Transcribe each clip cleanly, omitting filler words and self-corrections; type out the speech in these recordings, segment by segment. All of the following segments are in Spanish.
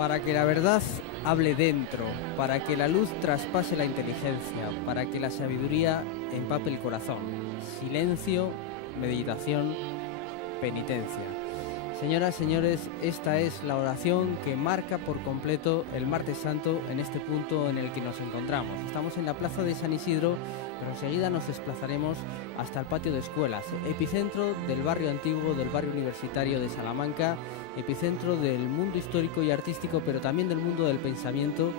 Para que la verdad hable dentro, para que la luz traspase la inteligencia, para que la sabiduría empape el corazón. Silencio, meditación, penitencia. Señoras, señores, esta es la oración que marca por completo el Martes Santo en este punto en el que nos encontramos. Estamos en la plaza de San Isidro, pero enseguida nos desplazaremos hasta el patio de escuelas, epicentro del barrio antiguo, del barrio universitario de Salamanca, epicentro del mundo histórico y artístico, pero también del mundo del pensamiento,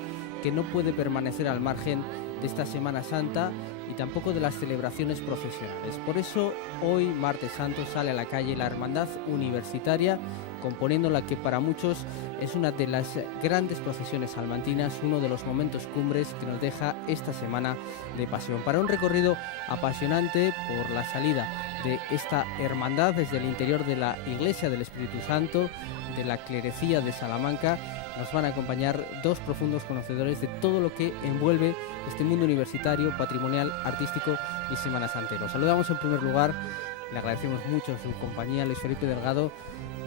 que no puede permanecer al margen de esta Semana Santa y tampoco de las celebraciones procesionales. Por eso hoy, Martes Santo, sale a la calle la Hermandad Universitaria, componiendo la que para muchos es una de las grandes procesiones salmantinas, uno de los momentos cumbres que nos deja esta semana de pasión. Para un recorrido apasionante por la salida de esta hermandad desde el interior de la Iglesia del Espíritu Santo, de la clerecía de Salamanca, nos van a acompañar dos profundos conocedores de todo lo que envuelve este mundo universitario, patrimonial, artístico y Semana Santero. Saludamos en primer lugar, le agradecemos mucho su compañía, Luis Felipe Delgado,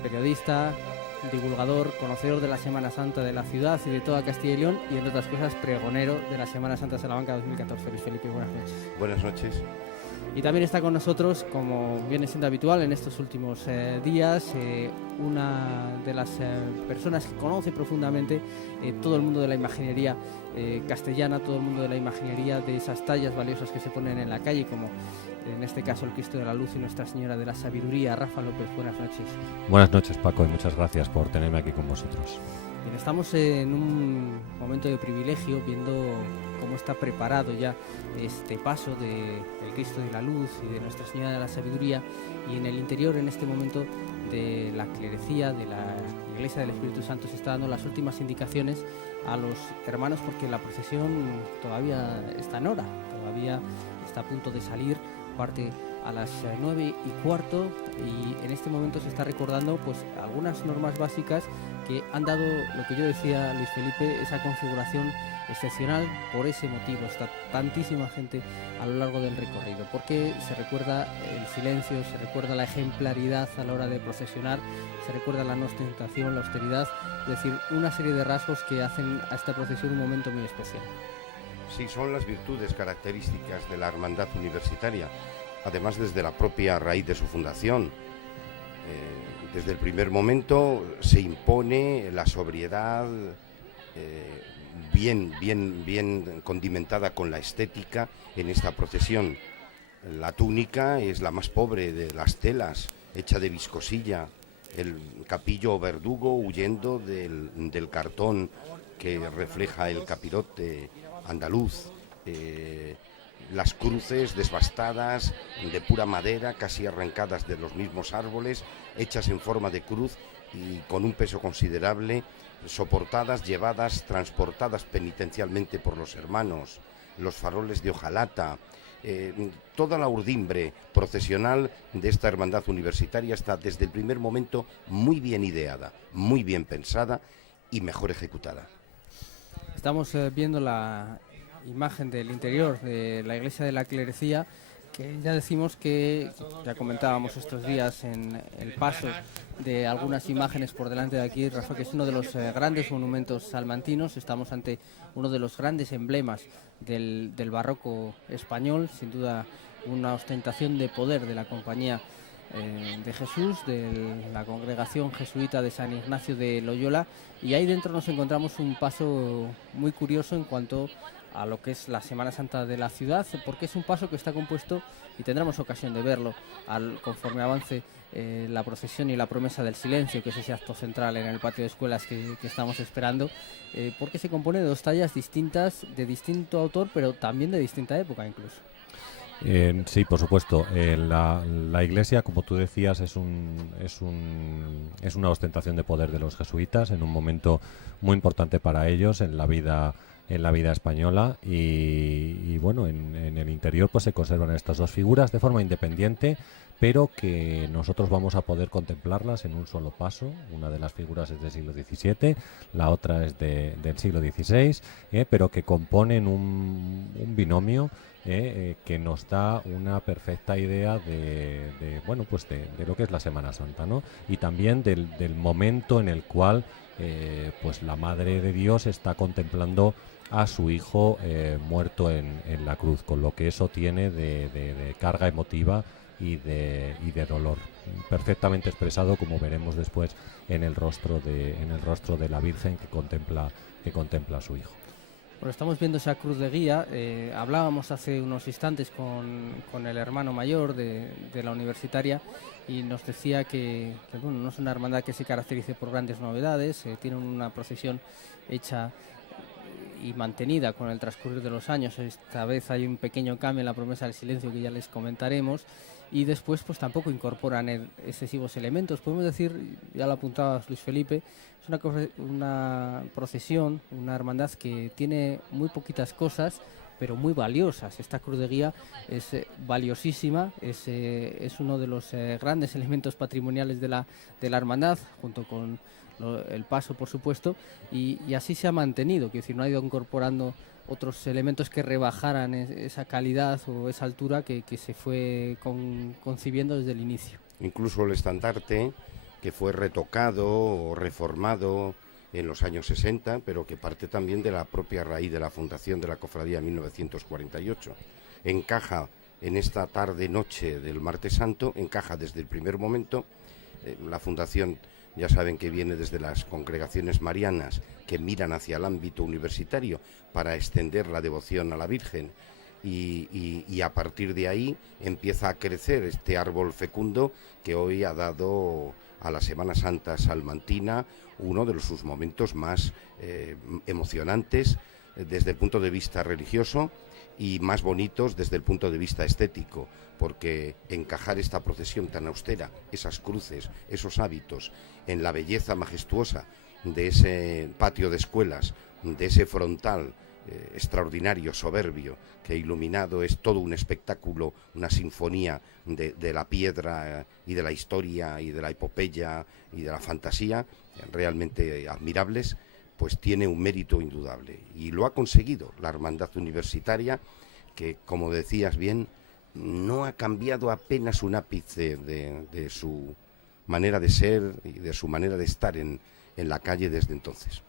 periodista, divulgador, conocedor de la Semana Santa de la ciudad y de toda Castilla y León, y entre otras cosas pregonero de la Semana Santa de Salamanca 2014. Luis Felipe, buenas noches. Buenas noches. Y también está con nosotros, como viene siendo habitual en estos últimos días, una de las personas que conoce profundamente todo el mundo de la imaginería castellana, todo el mundo de la imaginería de esas tallas valiosas que se ponen en la calle, como en este caso el Cristo de la Luz y Nuestra Señora de la Sabiduría. Rafa López, buenas noches. Buenas noches, Paco, y muchas gracias por tenerme aquí con vosotros. Bien, estamos en un momento de privilegio viendo cómo está preparado ya este paso del Cristo de la Luz y de Nuestra Señora de la Sabiduría, y en el interior, en este momento, de la clerecía de la Iglesia del Espíritu Santo se está dando las últimas indicaciones a los hermanos, porque la procesión todavía está en hora, todavía está a punto de salir, parte a las 9:15, y en este momento se está recordando pues algunas normas básicas que han dado, lo que yo decía, Luis Felipe, esa configuración excepcional. Por ese motivo está tantísima gente a lo largo del recorrido, porque se recuerda el silencio, se recuerda la ejemplaridad a la hora de procesionar, se recuerda la no ostentación, la austeridad, es decir, una serie de rasgos que hacen a esta procesión un momento muy especial. Sí, son las virtudes características de la Hermandad Universitaria, además desde la propia raíz de su fundación. Desde el primer momento se impone la sobriedad, bien condimentada con la estética en esta procesión. La túnica es la más pobre de las telas, hecha de viscosilla, el capillo verdugo huyendo del cartón que refleja el capirote andaluz, las cruces desbastadas, de pura madera, casi arrancadas de los mismos árboles, hechas en forma de cruz y con un peso considerable, soportadas, llevadas, transportadas penitencialmente por los hermanos, los faroles de hojalata. Toda la urdimbre procesional de esta hermandad universitaria está desde el primer momento muy bien ideada, muy bien pensada y mejor ejecutada. Estamos viendo la imagen del interior de la Iglesia de la Clerecía, que ya decimos que, ya comentábamos estos días en el paso de algunas imágenes por delante de aquí, Rafa, que es uno de los grandes monumentos salmantinos. Estamos ante uno de los grandes emblemas del barroco español, sin duda una ostentación de poder de la Compañía de Jesús, de la congregación jesuita de San Ignacio de Loyola, y ahí dentro nos encontramos un paso muy curioso en cuanto a lo que es la Semana Santa de la ciudad, porque es un paso que está compuesto, y tendremos ocasión de verlo conforme avance la procesión y la promesa del silencio, que es ese acto central en el patio de escuelas que estamos esperando, porque se compone de dos tallas distintas, de distinto autor, pero también de distinta época incluso. Sí, por supuesto. La Iglesia, como tú decías, es una ostentación de poder de los jesuitas en un momento muy importante para ellos en la vida española, y bueno, en el interior pues se conservan estas dos figuras de forma independiente, pero que nosotros vamos a poder contemplarlas en un solo paso. Una de las figuras es del siglo XVII, la otra es del siglo XVI, pero que componen un binomio que nos da una perfecta idea bueno, pues de lo que es la Semana Santa, ¿no? Y también del momento en el cual pues la Madre de Dios está contemplando a su hijo muerto en la cruz, con lo que eso tiene de carga emotiva y de dolor, perfectamente expresado, como veremos después en el rostro de la Virgen que contempla a su hijo. Bueno, estamos viendo esa cruz de guía. Hablábamos hace unos instantes con el hermano mayor de la universitaria y nos decía que bueno, no es una hermandad que se caracterice por grandes novedades, tiene una procesión hecha y mantenida con el transcurrir de los años. Esta vez hay un pequeño cambio en la promesa del silencio que ya les comentaremos, y después pues tampoco incorporan excesivos elementos. Podemos decir, ya lo apuntaba Luis Felipe, es una procesión, una hermandad que tiene muy poquitas cosas, pero muy valiosas. Esta cruz de guía es valiosísima, es uno de los grandes elementos patrimoniales de la hermandad, junto con el paso, por supuesto, y así se ha mantenido, que decir, no ha ido incorporando otros elementos que rebajaran esa calidad o esa altura que se fue concibiendo desde el inicio. Incluso el estandarte, que fue retocado o reformado en los años 60, pero que parte también de la propia raíz de la fundación de la cofradía en 1948. Encaja en esta tarde-noche del Martes Santo, encaja desde el primer momento. La fundación, ya saben que viene desde las congregaciones marianas que miran hacia el ámbito universitario para extender la devoción a la Virgen, y a partir de ahí empieza a crecer este árbol fecundo que hoy ha dado a la Semana Santa salmantina uno de sus momentos más emocionantes desde el punto de vista religioso y más bonitos desde el punto de vista estético, porque encajar esta procesión tan austera, esas cruces, esos hábitos, en la belleza majestuosa de ese patio de escuelas, de ese frontal extraordinario, soberbio, que iluminado es todo un espectáculo, una sinfonía de la piedra y de la historia y de la epopeya y de la fantasía, realmente admirables, pues tiene un mérito indudable. Y lo ha conseguido la Hermandad Universitaria, que, como decías bien, no ha cambiado apenas un ápice de su manera de ser y de su manera de estar en la calle desde entonces.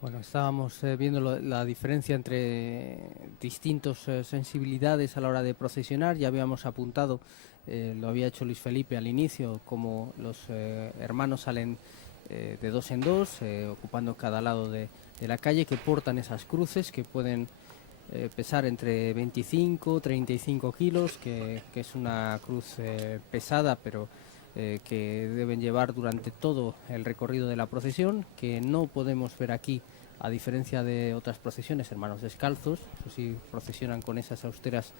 Bueno, estábamos viendo la diferencia entre distintas sensibilidades a la hora de procesionar. Ya habíamos apuntado, lo había hecho Luis Felipe al inicio, como los hermanos salen de dos en dos, ocupando cada lado de la calle, que portan esas cruces que pueden pesar entre 25 35 kilos, que es una cruz pesada, pero que deben llevar durante todo el recorrido de la procesión, que no podemos ver aquí, a diferencia de otras procesiones, hermanos descalzos. Eso sí, procesionan con esas austeras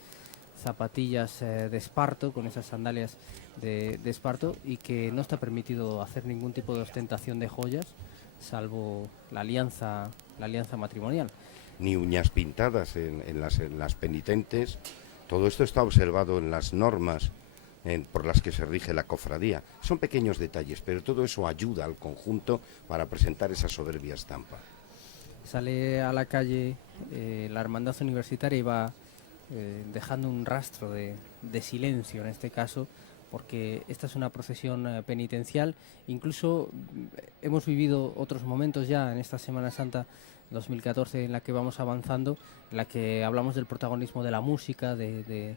zapatillas de esparto, con esas sandalias de esparto, y que no está permitido hacer ningún tipo de ostentación de joyas, salvo la alianza matrimonial. Ni uñas pintadas en las penitentes. Todo esto está observado en las normas por las que se rige la cofradía. Son pequeños detalles, pero todo eso ayuda al conjunto para presentar esa soberbia estampa. Sale a la calle la Hermandad Universitaria y va dejando un rastro de silencio en este caso, porque esta es una procesión penitencial. Incluso hemos vivido otros momentos ya en esta Semana Santa 2014 en la que vamos avanzando, en la que hablamos del protagonismo de la música, de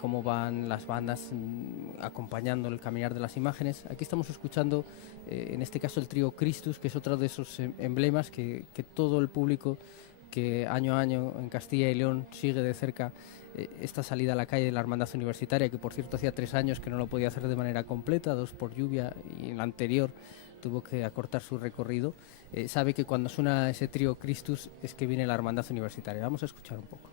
cómo van las bandas acompañando el caminar de las imágenes. Aquí estamos escuchando, en este caso, el trío Christus, que es otro de esos emblemas que todo el público que año a año en Castilla y León sigue de cerca esta salida a la calle de la Hermandad Universitaria, que por cierto hacía 3 años que no lo podía hacer de manera completa, 2 por lluvia, y en la anterior tuvo que acortar su recorrido. Sabe que cuando suena ese trío Christus es que viene la Hermandad Universitaria. Vamos a escuchar un poco.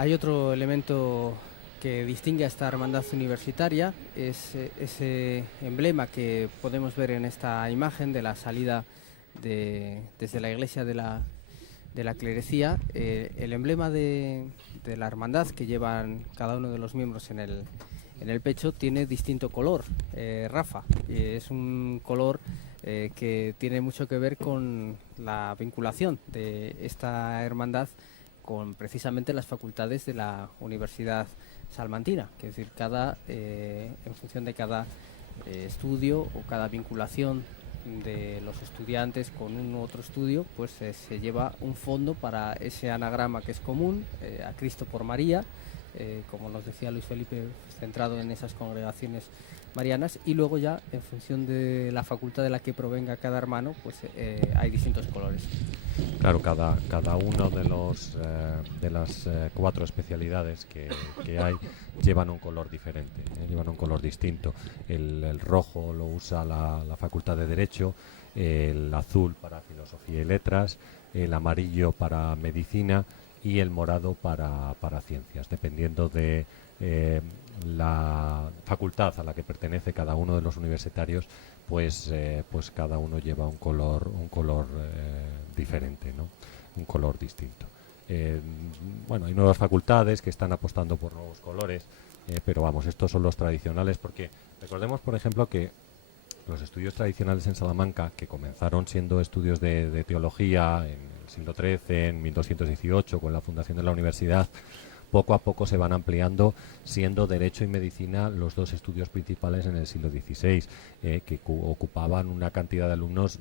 Hay otro elemento que distingue a esta hermandad universitaria, es ese emblema que podemos ver en esta imagen de la salida desde la iglesia de la clerecía. El emblema de la hermandad que llevan cada uno de los miembros en el pecho tiene distinto color, Rafa. Es un color que tiene mucho que ver con la vinculación de esta hermandad con precisamente las facultades de la Universidad Salmantina, que es decir, en función de cada estudio o cada vinculación de los estudiantes con un u otro estudio, pues se lleva un fondo para ese anagrama que es común, a Cristo por María, como nos decía Luis Felipe, centrado en esas congregaciones marianas, y luego ya en función de la facultad de la que provenga cada hermano, pues hay distintos colores. Claro, cada uno de las 4 especialidades que hay llevan un color diferente, llevan un color distinto. El rojo lo usa la Facultad de Derecho, el azul para Filosofía y Letras, el amarillo para Medicina y el morado para Ciencias, dependiendo de la facultad a la que pertenece cada uno de los universitarios, pues cada uno lleva un color diferente, ¿no? Un color distinto. Bueno, hay nuevas facultades que están apostando por nuevos colores, pero vamos, estos son los tradicionales, porque recordemos, por ejemplo, que los estudios tradicionales en Salamanca, que comenzaron siendo estudios de teología en el siglo XIII, en 1218, con la fundación de la universidad, poco a poco se van ampliando, siendo Derecho y Medicina los 2 estudios principales en el siglo XVI, que ocupaban una cantidad de alumnos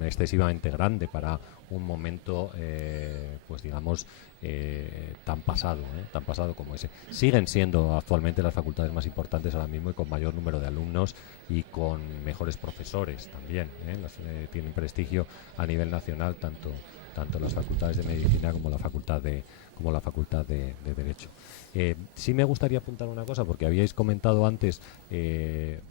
excesivamente grande para un momento, pues digamos, tan pasado como ese. Siguen siendo actualmente las facultades más importantes ahora mismo y con mayor número de alumnos y con mejores profesores también, tienen prestigio a nivel nacional tanto las facultades de Medicina como la facultad de Derecho. Sí me gustaría apuntar una cosa, porque habíais comentado antes,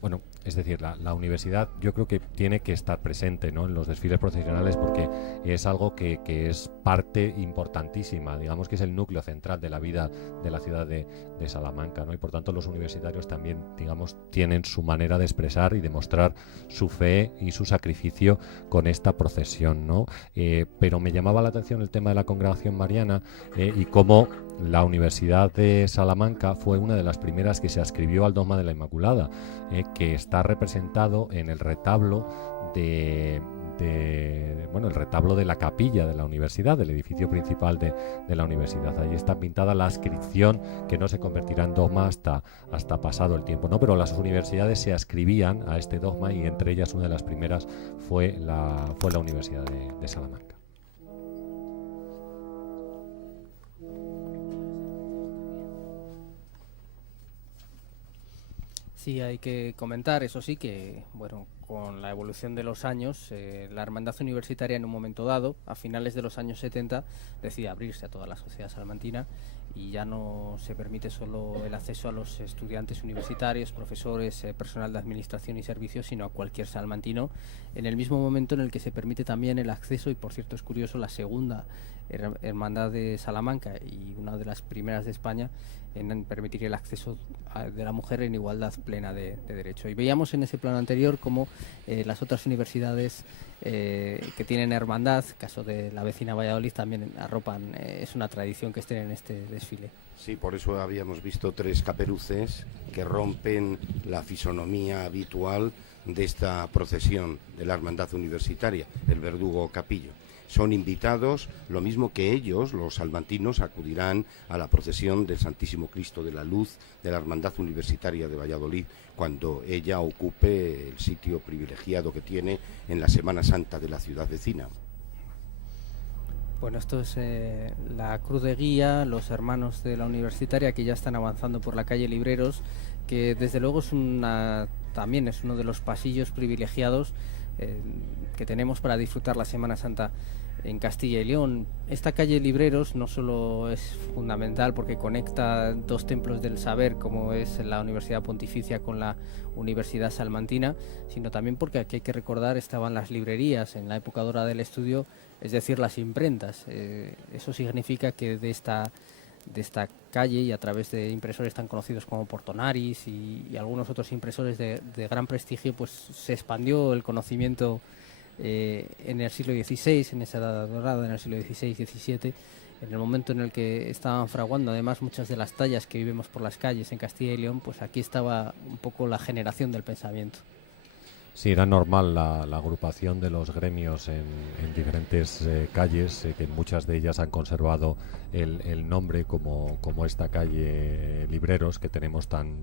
bueno, es decir, la universidad yo creo que tiene que estar presente, ¿no?, en los desfiles procesionales, porque es algo que es parte importantísima, digamos que es el núcleo central de la vida de la ciudad de Salamanca, ¿no? Y por tanto los universitarios también, digamos, tienen su manera de expresar y demostrar su fe y su sacrificio con esta procesión, ¿no? Pero me llamaba la atención el tema de la congregación mariana y cómo la Universidad de Salamanca fue una de las primeras que se adscribió al dogma de la Inmaculada, que está representado en el retablo el retablo de la capilla de la universidad, del edificio principal de la universidad. Allí está pintada la adscripción, que no se convertirá en dogma hasta pasado el tiempo, ¿no? Pero las universidades se adscribían a este dogma, y entre ellas una de las primeras fue la Universidad de Salamanca. Sí, hay que comentar, eso sí, que bueno, con la evolución de los años, la hermandad universitaria en un momento dado, a finales de los años 70, decide abrirse a toda la sociedad salmantina, y ya no se permite solo el acceso a los estudiantes universitarios, profesores, personal de administración y servicios, sino a cualquier salmantino, en el mismo momento en el que se permite también el acceso, y por cierto es curioso, la segunda hermandad de Salamanca y una de las primeras de España en permitir el acceso de la mujer en igualdad plena de derecho. Y veíamos en ese plano anterior cómo las otras universidades que tienen hermandad, caso de la vecina Valladolid, también arropan, es una tradición que estén en este desfile. Sí, por eso habíamos visto 3 caperuces que rompen la fisonomía habitual de esta procesión de la hermandad universitaria, el verdugo Capillo. Son invitados, lo mismo que ellos, los salmantinos, acudirán a la procesión del Santísimo Cristo de la Luz de la Hermandad Universitaria de Valladolid, cuando ella ocupe el sitio privilegiado que tiene en la Semana Santa de la ciudad vecina. Bueno, esto es la cruz de guía, los hermanos de la universitaria que ya están avanzando por la calle Libreros, que desde luego también es uno de los pasillos privilegiados que tenemos para disfrutar la Semana Santa en Castilla y León. Esta calle Libreros no solo es fundamental porque conecta 2 templos del saber, como es la Universidad Pontificia con la Universidad Salmantina, sino también porque aquí hay que recordar estaban las librerías en la época dorada del estudio, es decir, las imprentas. Eso significa que de esta de esta calle, y a través de impresores tan conocidos como Portonaris y algunos otros impresores de gran prestigio, pues se expandió el conocimiento en el siglo XVI, en esa edad dorada, en el siglo XVI-XVII, en el momento en el que estaban fraguando además muchas de las tallas que vivimos por las calles en Castilla y León. Pues aquí estaba un poco la generación del pensamiento. Sí, era normal la agrupación de los gremios en diferentes calles, que en muchas de ellas han conservado el nombre, como esta calle Libreros, que tenemos tan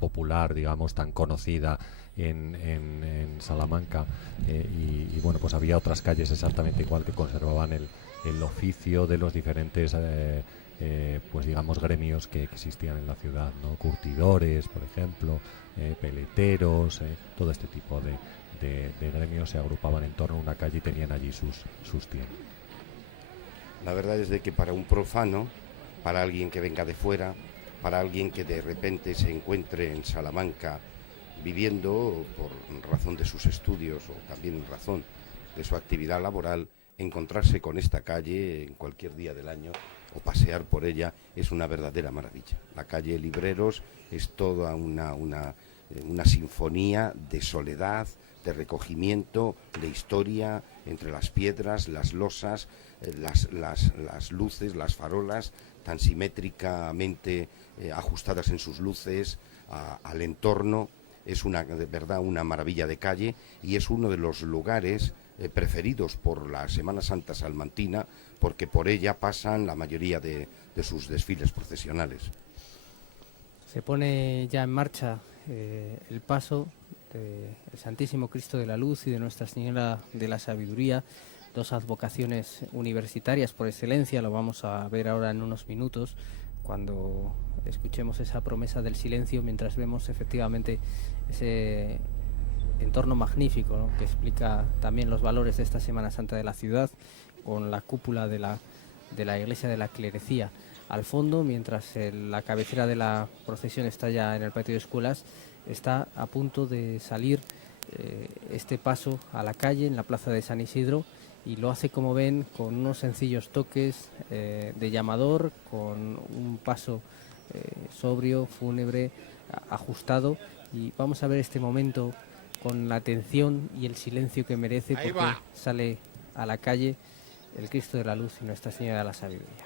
popular, digamos, tan conocida en Salamanca, y bueno, pues había otras calles exactamente igual que conservaban el oficio de los diferentes pues digamos gremios que existían en la ciudad, ¿no? Curtidores, por ejemplo, peleteros, todo este tipo de gremios se agrupaban en torno a una calle y tenían allí sus tiendas. La verdad es de que para un profano, para alguien que venga de fuera, para alguien que de repente se encuentre en Salamanca viviendo por razón de sus estudios o también en razón de su actividad laboral, encontrarse con esta calle en cualquier día del año o pasear por ella es una verdadera maravilla. La calle Libreros es toda una sinfonía de soledad, de recogimiento, de historia, entre las piedras, las losas, las luces, las farolas, tan simétricamente ajustadas en sus luces al entorno. Es de verdad una maravilla de calle, y es uno de los lugares preferidos por la Semana Santa salmantina, porque por ella pasan la mayoría de sus desfiles procesionales. Se pone ya en marcha el paso del Santísimo Cristo de la Luz y de Nuestra Señora de la Sabiduría, dos advocaciones universitarias por excelencia. Lo vamos a ver ahora en unos minutos, cuando escuchemos esa promesa del silencio, mientras vemos efectivamente ese entorno magnífico, ¿no?, que explica también los valores de esta Semana Santa de la ciudad, con la cúpula de la Iglesia de la Clerecía al fondo, mientras la cabecera de la procesión está ya en el patio de escuelas. Está a punto de salir este paso a la calle en la plaza de San Isidro, y lo hace, como ven, con unos sencillos toques de llamador, con un paso sobrio, fúnebre, ajustado. Y vamos a ver este momento con la atención y el silencio que merece, porque sale a la calle el Cristo de la Luz y Nuestra Señora de la Sabiduría.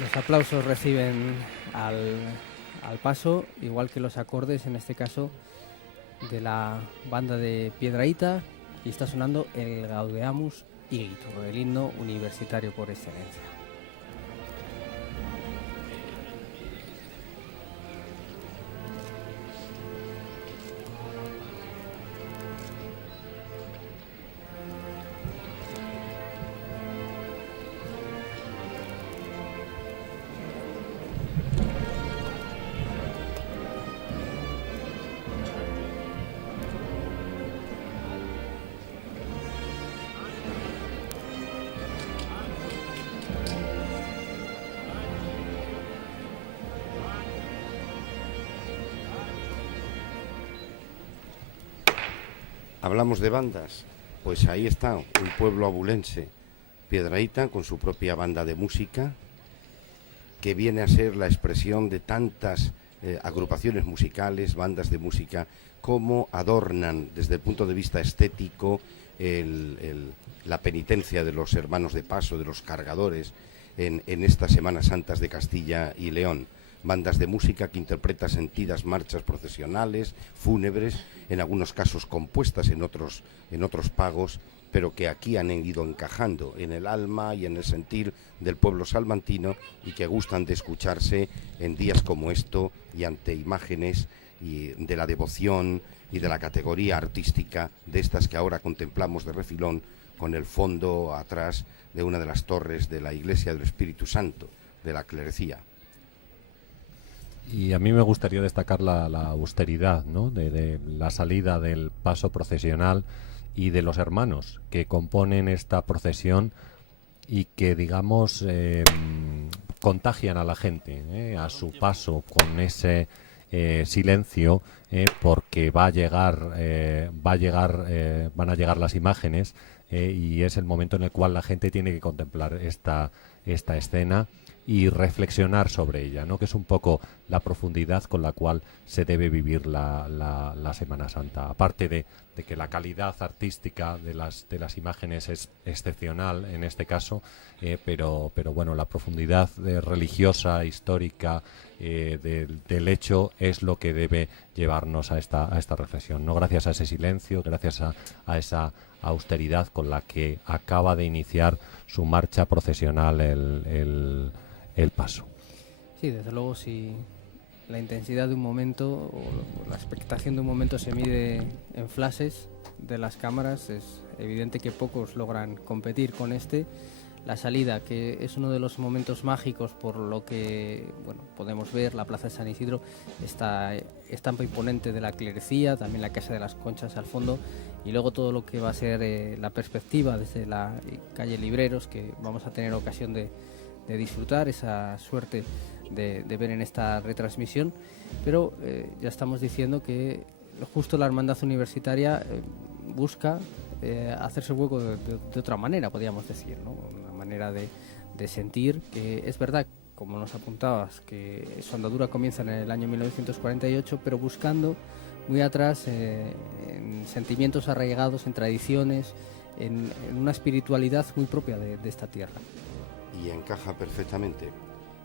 Los aplausos reciben al paso, igual que los acordes, en este caso, de la banda de Piedrahíta, y está sonando el Gaudeamus Igitur, el himno universitario por excelencia. Hablamos de bandas, pues ahí está un pueblo abulense, Piedrahíta, con su propia banda de música, que viene a ser la expresión de tantas agrupaciones musicales, bandas de música, como adornan desde el punto de vista estético la penitencia de los hermanos de paso, de los cargadores, en estas Semanas Santas de Castilla y León. Bandas de música que interpretan sentidas marchas procesionales, fúnebres, en algunos casos compuestas, en otros pagos, pero que aquí han ido encajando en el alma y en el sentir del pueblo salmantino y que gustan de escucharse en días como esto y ante imágenes y de la devoción y de la categoría artística de estas que ahora contemplamos de refilón con el fondo atrás de una de las torres de la Iglesia del Espíritu Santo, de la clerecía. Y a mí me gustaría destacar la austeridad, ¿no?, de la salida del paso procesional y de los hermanos que componen esta procesión y que, digamos, contagian a la gente a su paso con ese silencio, porque van a llegar las imágenes, y es el momento en el cual la gente tiene que contemplar esta escena y reflexionar sobre ella, ¿no?, que es un poco la profundidad con la cual se debe vivir la Semana Santa. Aparte de que la calidad artística de las imágenes es excepcional en este caso, pero bueno, la profundidad religiosa, histórica del hecho es lo que debe llevarnos a esta reflexión, ¿no? Gracias a ese silencio, gracias a esa austeridad con la que acaba de iniciar su marcha procesional el paso. Sí, desde luego, si la intensidad de un momento o la expectación de un momento se mide en flashes de las cámaras, es evidente que pocos logran competir con este. La salida, que es uno de los momentos mágicos, por lo que podemos ver, la Plaza de San Isidro, esta estampa imponente de la clerecía, también la Casa de las Conchas al fondo, y luego todo lo que va a ser la perspectiva desde la calle Libreros, que vamos a tener ocasión de disfrutar, esa suerte de ver en esta retransmisión. Pero ya estamos diciendo que justo la Hermandad Universitaria busca hacerse hueco de otra manera, podríamos decir, ¿no? Una manera de sentir, que es verdad, como nos apuntabas, que su andadura comienza en el año 1948, pero buscando muy atrás en sentimientos arraigados, en tradiciones, en una espiritualidad muy propia de esta tierra. Y encaja perfectamente.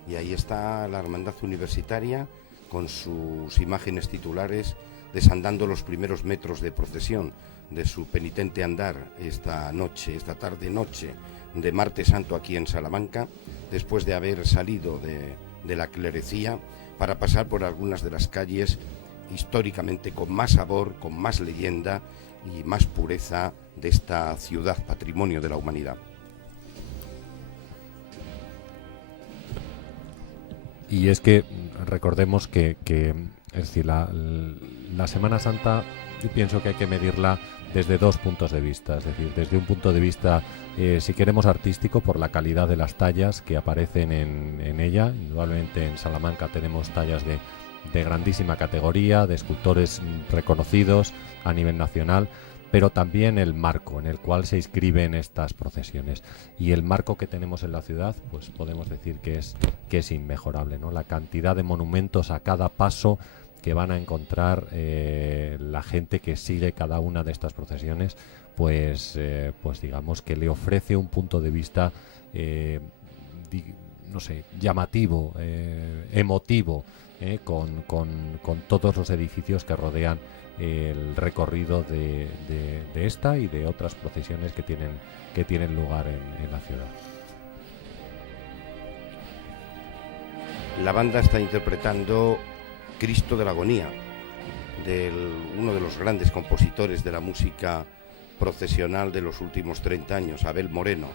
Y ahí está la Hermandad Universitaria con sus imágenes titulares desandando los primeros metros de procesión de su penitente andar esta tarde-noche de Martes Santo aquí en Salamanca, después de haber salido de la clerecía para pasar por algunas de las calles históricamente con más sabor, con más leyenda y más pureza de esta ciudad patrimonio de la humanidad. Y es que recordemos que es decir, la Semana Santa, yo pienso que hay que medirla desde dos puntos de vista, es decir, desde un punto de vista, si queremos, artístico, por la calidad de las tallas que aparecen en ella. Indudablemente en Salamanca tenemos tallas de grandísima categoría, de escultores reconocidos a nivel nacional, pero también el marco en el cual se inscriben estas procesiones. Y el marco que tenemos en la ciudad, pues podemos decir que es inmejorable, ¿no? La cantidad de monumentos a cada paso que van a encontrar la gente que sigue cada una de estas procesiones, pues digamos que le ofrece un punto de vista llamativo, emotivo, con todos los edificios que rodean el recorrido de esta y de otras procesiones que tienen lugar en la ciudad. La banda está interpretando Cristo de la Agonía, de uno de los grandes compositores de la música procesional de los últimos 30 años, Abel Moreno,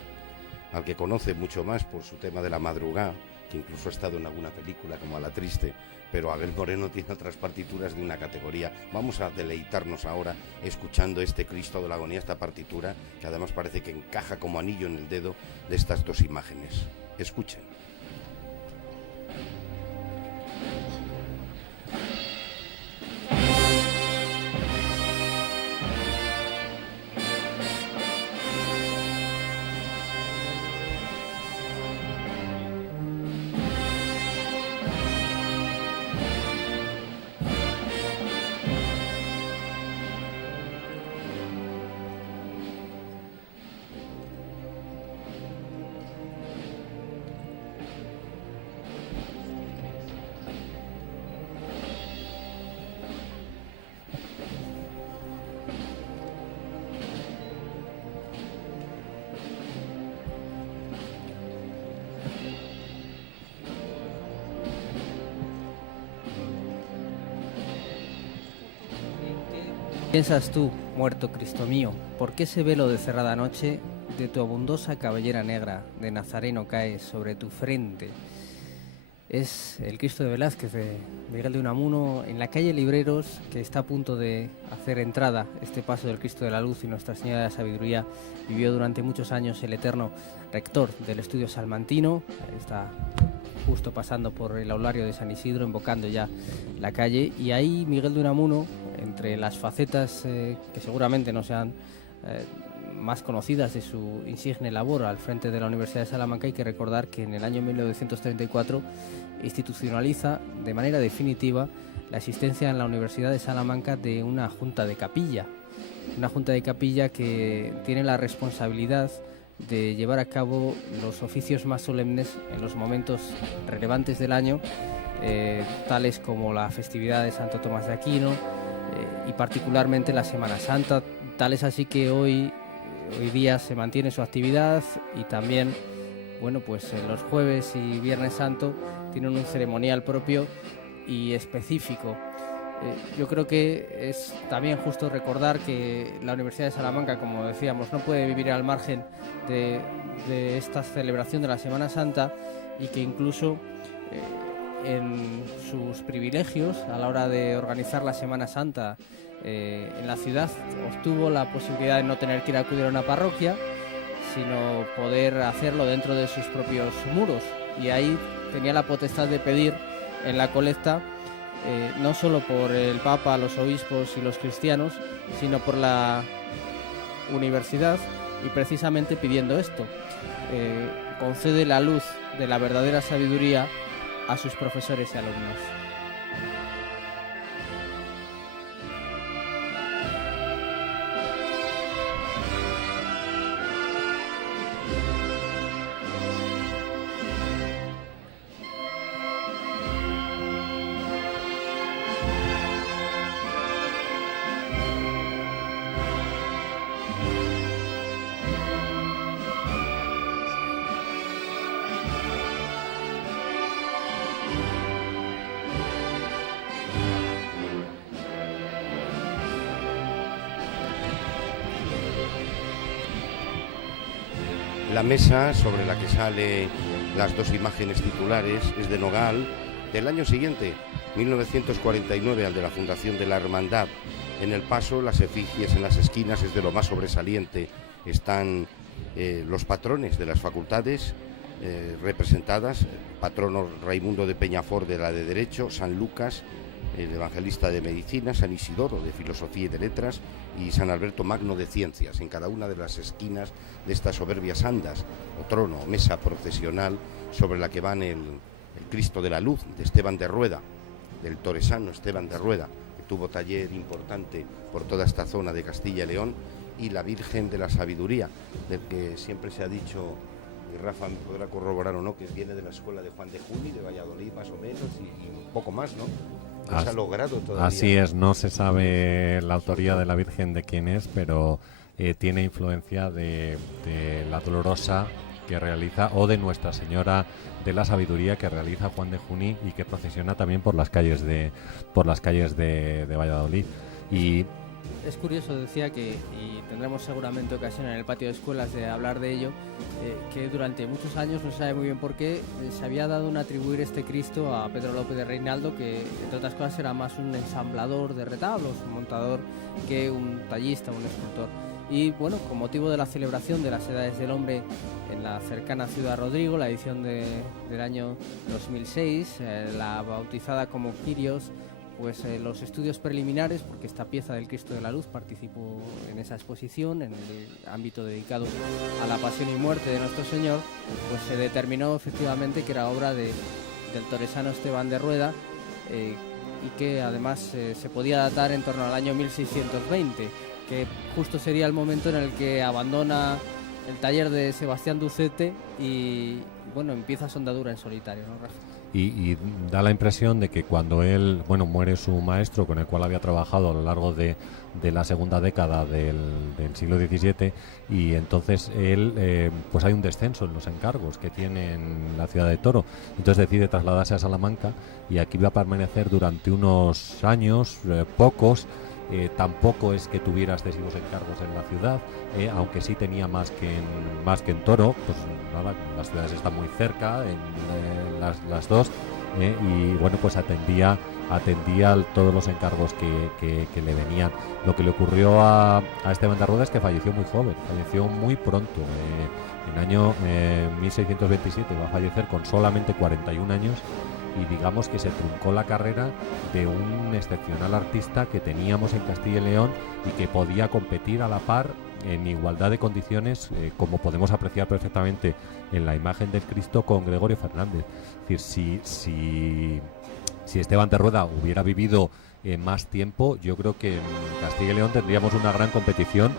al que conoce mucho más por su tema de la madrugada, que incluso ha estado en alguna película como A la Triste, pero Abel Moreno tiene otras partituras de una categoría. Vamos a deleitarnos ahora escuchando este Cristo de la Agonía, esta partitura, que además parece que encaja como anillo en el dedo de estas dos imágenes. Escuchen. Piensas tú, muerto Cristo mío, ¿por qué ese velo de cerrada noche de tu abundosa cabellera negra de Nazareno cae sobre tu frente? Es el Cristo de Velázquez de Miguel de Unamuno en la calle Libreros, que está a punto de hacer entrada este paso del Cristo de la Luz, y Nuestra Señora de la Sabiduría vivió durante muchos años el eterno rector del estudio salmantino. Está justo pasando por el aulario de San Isidro, invocando ya la calle, y ahí Miguel de Unamuno, entre las facetas que seguramente no sean más conocidas de su insigne labor al frente de la Universidad de Salamanca, hay que recordar que en el año 1934 institucionaliza de manera definitiva la existencia en la Universidad de Salamanca de una junta de capilla que tiene la responsabilidad de llevar a cabo los oficios más solemnes en los momentos relevantes del año, tales como la festividad de Santo Tomás de Aquino y particularmente la Semana Santa. Tal es así que hoy día se mantiene su actividad, y también, bueno, pues los jueves y Viernes Santo tienen un ceremonial propio y específico. Yo creo que es también justo recordar que la Universidad de Salamanca, como decíamos, no puede vivir al margen de esta celebración de la Semana Santa, y que incluso en sus privilegios a la hora de organizar la Semana Santa en la ciudad obtuvo la posibilidad de no tener que ir a acudir a una parroquia, sino poder hacerlo dentro de sus propios muros, y ahí tenía la potestad de pedir en la colecta no solo por el Papa, los obispos y los cristianos, sino por la universidad, y precisamente pidiendo esto: concede la luz de la verdadera sabiduría a sus profesores y alumnos. La mesa sobre la que salen las dos imágenes titulares es de nogal del año siguiente, 1949, al de la fundación de la Hermandad. En el paso, las efigies en las esquinas es de lo más sobresaliente. Están los patrones de las facultades representadas: patrono Raimundo de Peñafort de la de Derecho, San Lucas, el evangelista de Medicina, San Isidoro de Filosofía y de Letras, y San Alberto Magno de Ciencias, en cada una de las esquinas de estas soberbias andas, o trono, mesa procesional, sobre la que van el Cristo de la Luz de Esteban de Rueda, del toresano Esteban de Rueda, que tuvo taller importante por toda esta zona de Castilla y León, y la Virgen de la Sabiduría, del que siempre se ha dicho, y Rafa me podrá corroborar o no, que viene de la escuela de Juan de Juni, de Valladolid más o menos, y un poco más, ¿no? No se ha logrado todavía. Así es, no se sabe la autoría de la Virgen de quién es, pero tiene influencia de la Dolorosa que realiza, o de Nuestra Señora de la Sabiduría que realiza Juan de Juni, y que procesiona también por las calles de Valladolid. Y es curioso, decía que, y tendremos seguramente ocasión en el patio de escuelas de hablar de ello, que durante muchos años, no se sabe muy bien por qué, se había dado un atribuir este Cristo a Pedro López de Reinaldo, que entre otras cosas era más un ensamblador de retablos, un montador, que un tallista, un escultor. Y bueno, con motivo de la celebración de las Edades del Hombre en la cercana Ciudad Rodrigo, la edición del año 2006, la bautizada como Kyrios, pues los estudios preliminares, porque esta pieza del Cristo de la Luz participó en esa exposición, en el ámbito dedicado a la pasión y muerte de nuestro Señor, pues se determinó efectivamente que era obra del toresano Esteban de Rueda, y que además se podía datar en torno al año 1620, que justo sería el momento en el que abandona el taller de Sebastián Ducete y bueno, empieza su andadura en solitario, ¿no, Rafa? Y da la impresión de que cuando él, muere su maestro, con el cual había trabajado a lo largo de la segunda década del siglo XVII, y entonces él, pues hay un descenso en los encargos que tiene en la ciudad de Toro, entonces decide trasladarse a Salamanca, y aquí va a permanecer durante unos años, pocos, tampoco es que tuviera excesivos encargos en la ciudad, aunque sí tenía más que en Toro. Pues nada, las ciudades están muy cerca, las dos, y bueno, pues atendía todos los encargos que le venían. Lo que le ocurrió a Esteban de Rueda es que falleció muy joven, falleció muy pronto. En el año 1627 va a fallecer con solamente 41 años, y digamos que se truncó la carrera de un excepcional artista que teníamos en Castilla y León y que podía competir a la par en igualdad de condiciones, como podemos apreciar perfectamente en la imagen del Cristo, con Gregorio Fernández. Es decir, si Esteban de Rueda hubiera vivido más tiempo, yo creo que en Castilla y León tendríamos una gran competición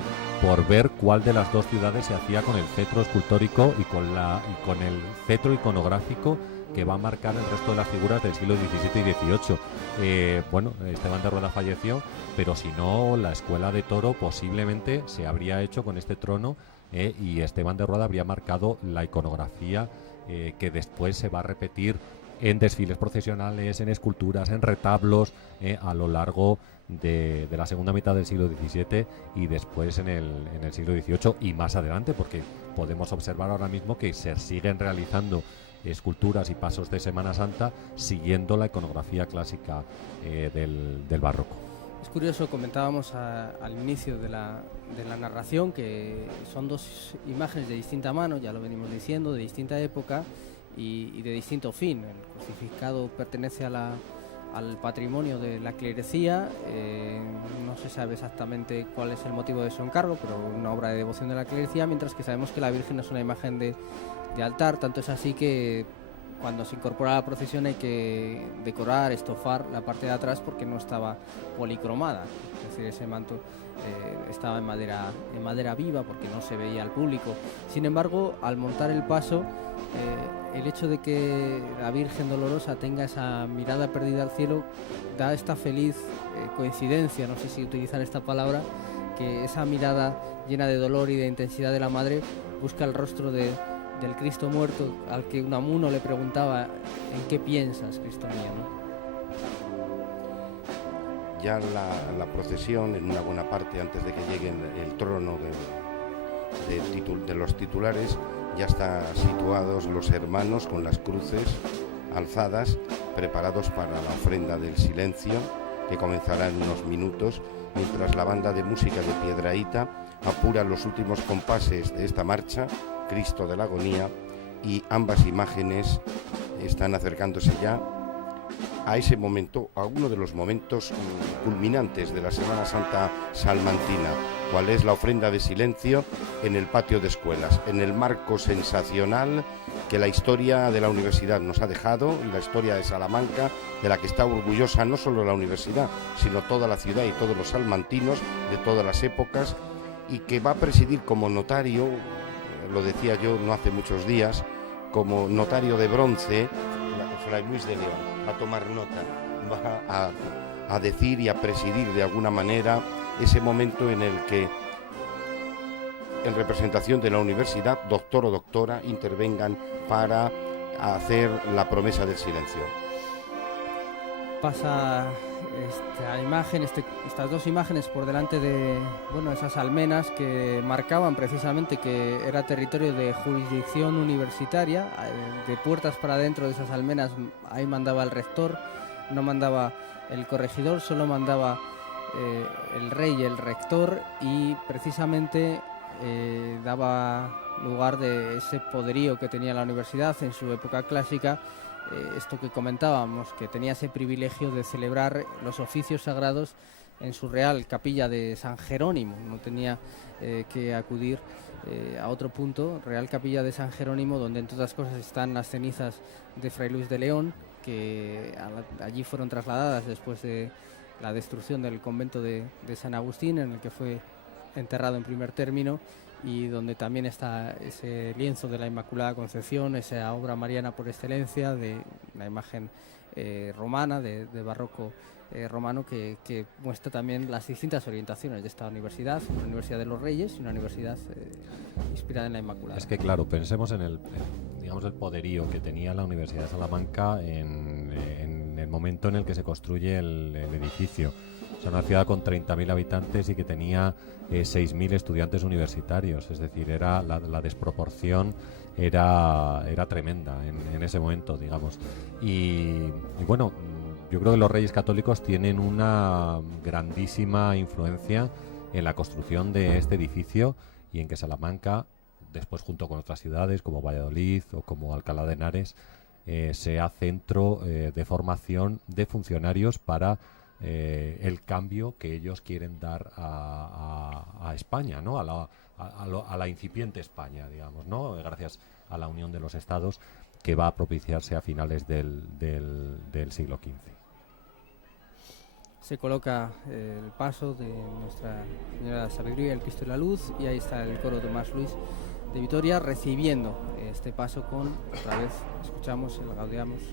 por ver cuál de las dos ciudades se hacía con el cetro escultórico y con el cetro iconográfico que va a marcar el resto de las figuras del siglo XVII y XVIII. Bueno, Esteban de Rueda falleció, pero si no, la escuela de Toro posiblemente se habría hecho con este trono, y Esteban de Rueda habría marcado la iconografía que después se va a repetir en desfiles procesionales, en esculturas, en retablos, a lo largo de la segunda mitad del siglo XVII y después en el siglo XVIII y más adelante, porque podemos observar ahora mismo que se siguen realizando esculturas y pasos de Semana Santa siguiendo la iconografía clásica del barroco. Es curioso, comentábamos al inicio de la narración que son dos imágenes de distinta mano, ya lo venimos diciendo, de distinta época y de distinto fin. El crucificado pertenece al patrimonio de la clerecía, no se sabe exactamente cuál es el motivo de su encargo, pero una obra de devoción de la clerecía, mientras que sabemos que la Virgen es una imagen de altar. Tanto es así que cuando se incorpora a la procesión hay que decorar, estofar la parte de atrás porque no estaba policromada, es decir, ese manto estaba en madera viva porque no se veía al público. Sin embargo, al montar el paso, el hecho de que la Virgen Dolorosa tenga esa mirada perdida al cielo da esta feliz coincidencia, no sé si utilizar esta palabra, que esa mirada llena de dolor y de intensidad de la Madre busca el rostro del Cristo muerto, al que Unamuno le preguntaba: ¿en qué piensas, Cristo mío? ¿no? Ya la procesión, en una buena parte, antes de que llegue el trono de los titulares, ya están situados los hermanos con las cruces alzadas, preparados para la ofrenda del silencio, que comenzará en unos minutos, mientras la banda de música de Piedrahíta apura los últimos compases de esta marcha, Cristo de la Agonía, y ambas imágenes están acercándose ya a ese momento, a uno de los momentos culminantes de la Semana Santa salmantina, cual es la ofrenda de silencio en el patio de escuelas, en el marco sensacional que la historia de la universidad nos ha dejado, y la historia de Salamanca, de la que está orgullosa no solo la universidad, sino toda la ciudad y todos los salmantinos de todas las épocas, y que va a presidir como notario, lo decía yo no hace muchos días, como notario de bronce, Fray Luis de León. Va a tomar nota, va a decir y a presidir de alguna manera ese momento en el que, en representación de la universidad, doctor o doctora intervengan para hacer la promesa del silencio. Pasa esta imagen, estas dos imágenes por delante de esas almenas que marcaban precisamente que era territorio de jurisdicción universitaria. De puertas para adentro de esas almenas, ahí mandaba el rector, no mandaba el corregidor, solo mandaba el rey y el rector, y precisamente daba lugar de ese poderío que tenía la universidad en su época clásica. Esto que comentábamos, que tenía ese privilegio de celebrar los oficios sagrados en su real capilla de San Jerónimo, no tenía que acudir a otro punto, Real Capilla de San Jerónimo, donde entre otras cosas están las cenizas de Fray Luis de León, que allí fueron trasladadas después de la destrucción del convento de San Agustín, en el que fue enterrado en primer término, y donde también está ese lienzo de la Inmaculada Concepción, esa obra mariana por excelencia, de la imagen romana, de barroco romano, que muestra también las distintas orientaciones de esta universidad, una universidad de los reyes y una universidad inspirada en la Inmaculada. Es que claro, pensemos en el poderío que tenía la Universidad de Salamanca en el momento en el que se construye el edificio. O sea, una ciudad con 30.000 habitantes y que tenía 6.000 estudiantes universitarios, es decir, la desproporción era tremenda en ese momento, digamos. Y bueno, yo creo que los Reyes Católicos tienen una grandísima influencia en la construcción de este edificio y en que Salamanca, después junto con otras ciudades como Valladolid o como Alcalá de Henares, sea centro de formación de funcionarios para el cambio que ellos quieren dar a España, ¿no? A la incipiente España, digamos, ¿no? Gracias a la unión de los estados que va a propiciarse a finales del siglo XV. Se coloca el paso de Nuestra Señora de la Sabiduría, el Cristo de la Luz, y ahí está el coro Tomás Luis de Vitoria recibiendo este paso con, otra vez, escuchamos el Gaudeamus.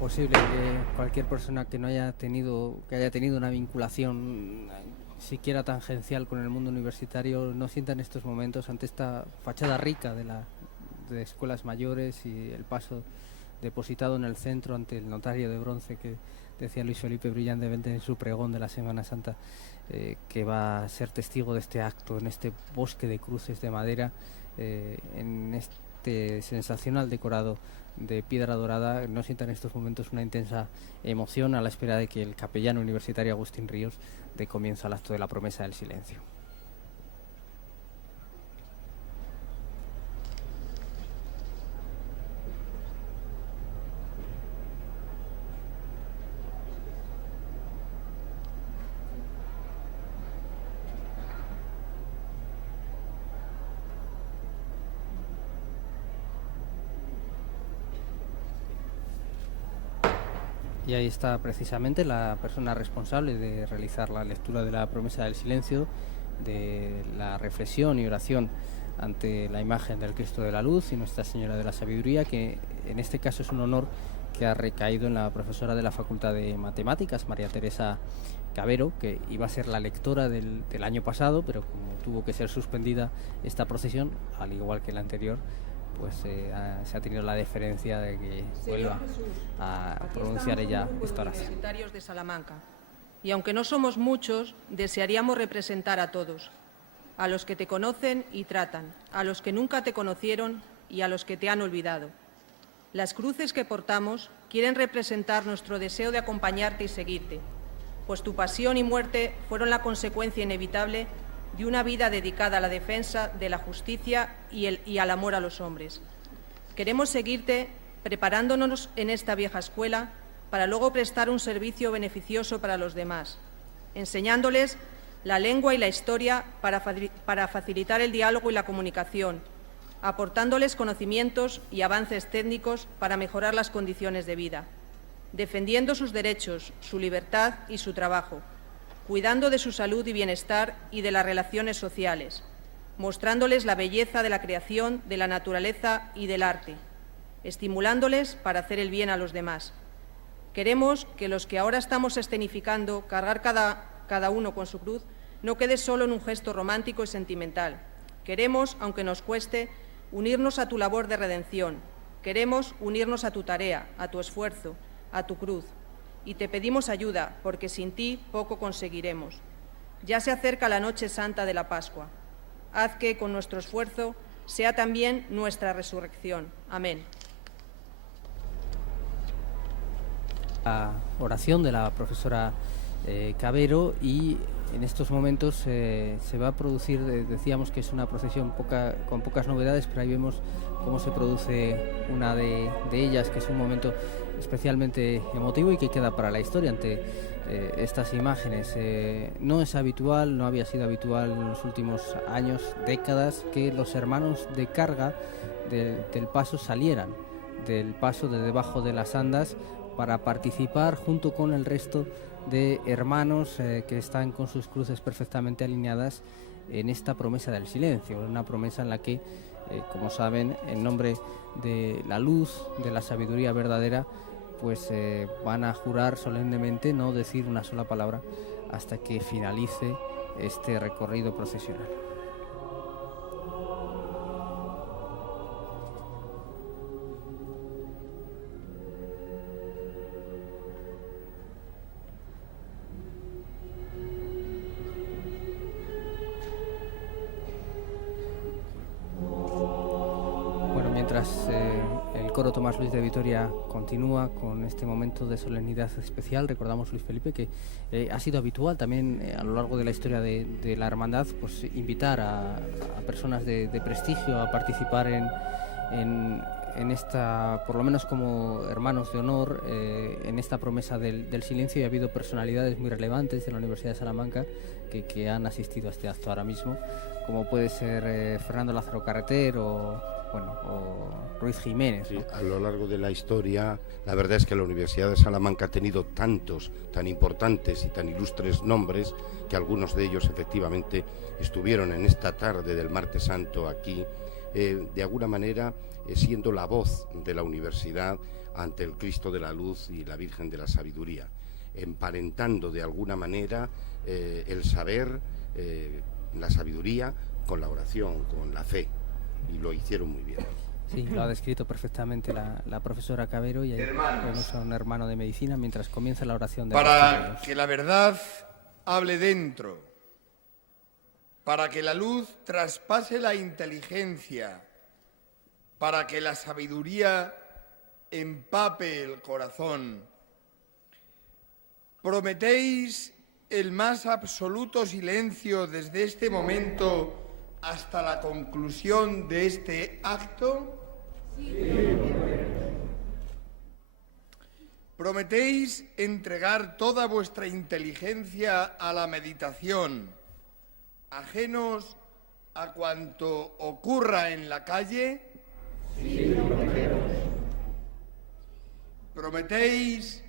Posible que cualquier persona que haya tenido una vinculación siquiera tangencial con el mundo universitario no sienta en estos momentos, ante esta fachada rica de escuelas mayores y el paso depositado en el centro ante el notario de bronce que decía Luis Felipe brillantemente en su pregón de la Semana Santa, que va a ser testigo de este acto en este bosque de cruces de madera, en este sensacional decorado de piedra dorada. No sienta en estos momentos una intensa emoción a la espera de que el capellán universitario Agustín Ríos dé comienzo al acto de la promesa del silencio. Y ahí está precisamente la persona responsable de realizar la lectura de la promesa del silencio, de la reflexión y oración ante la imagen del Cristo de la Luz y Nuestra Señora de la Sabiduría, que en este caso es un honor que ha recaído en la profesora de la Facultad de Matemáticas, María Teresa Cabero, que iba a ser la lectora del año pasado, pero como tuvo que ser suspendida esta procesión, al igual que la anterior, pues se ha tenido la deferencia de que vuelva a pronunciar ella esta oración. Universitarios de Salamanca, y aunque no somos muchos, desearíamos representar a todos, a los que te conocen y tratan, a los que nunca te conocieron y a los que te han olvidado. Las cruces que portamos quieren representar nuestro deseo de acompañarte y seguirte, pues tu pasión y muerte fueron la consecuencia inevitable de una vida dedicada a la defensa de la justicia y al amor a los hombres. Queremos seguirte preparándonos en esta vieja escuela para luego prestar un servicio beneficioso para los demás, enseñándoles la lengua y la historia para facilitar el diálogo y la comunicación, aportándoles conocimientos y avances técnicos para mejorar las condiciones de vida, defendiendo sus derechos, su libertad y su trabajo, cuidando de su salud y bienestar y de las relaciones sociales, mostrándoles la belleza de la creación, de la naturaleza y del arte, estimulándoles para hacer el bien a los demás. Queremos que los que ahora estamos escenificando, cargar cada uno con su cruz, no quede solo en un gesto romántico y sentimental. Queremos, aunque nos cueste, unirnos a tu labor de redención. Queremos unirnos a tu tarea, a tu esfuerzo, a tu cruz. Y te pedimos ayuda, porque sin ti poco conseguiremos. Ya se acerca la noche santa de la Pascua. Haz que, con nuestro esfuerzo, sea también nuestra resurrección. Amén. La oración de la profesora Cabero, y en estos momentos se va a producir, decíamos que es una procesión con pocas novedades, pero ahí vemos cómo se produce una de ellas, que es un momento especialmente emotivo y que queda para la historia ante estas imágenes. No es habitual, no había sido habitual en los últimos años, décadas, que los hermanos de carga del paso salieran del paso de debajo de las andas para participar junto con el resto de hermanos que están con sus cruces perfectamente alineadas en esta promesa del silencio, una promesa en la que, como saben, en nombre de la luz, de la sabiduría verdadera, pues van a jurar solemnemente no decir una sola palabra hasta que finalice este recorrido procesional. Mientras el coro Tomás Luis de Vitoria continúa con este momento de solemnidad especial, recordamos, Luis Felipe, que ha sido habitual también a lo largo de la historia de la hermandad, pues invitar a personas de prestigio a participar en esta, por lo menos como hermanos de honor, en esta promesa del silencio, y ha habido personalidades muy relevantes de la Universidad de Salamanca que han asistido a este acto ahora mismo, como puede ser Fernando Lázaro Carreter o Ruiz Jiménez. Sí, a lo largo de la historia, la verdad es que la Universidad de Salamanca ha tenido tantos, tan importantes y tan ilustres nombres, que algunos de ellos efectivamente estuvieron en esta tarde del Martes Santo aquí, de alguna manera siendo la voz de la universidad ante el Cristo de la Luz y la Virgen de la Sabiduría, emparentando de alguna manera el saber, la sabiduría con la oración, con la fe. Y lo hicieron muy bien. Sí, lo ha descrito perfectamente la profesora Cabero, y ahí vemos a un hermano de medicina mientras comienza la oración de para que la verdad hable dentro, para que la luz traspase la inteligencia, para que la sabiduría empape el corazón. ¿Prometéis el más absoluto silencio desde este momento hasta la conclusión de este acto? Sí. ¿Prometéis entregar toda vuestra inteligencia a la meditación, ajenos a cuanto ocurra en la calle? Sí, prometemos. ¿Prometéis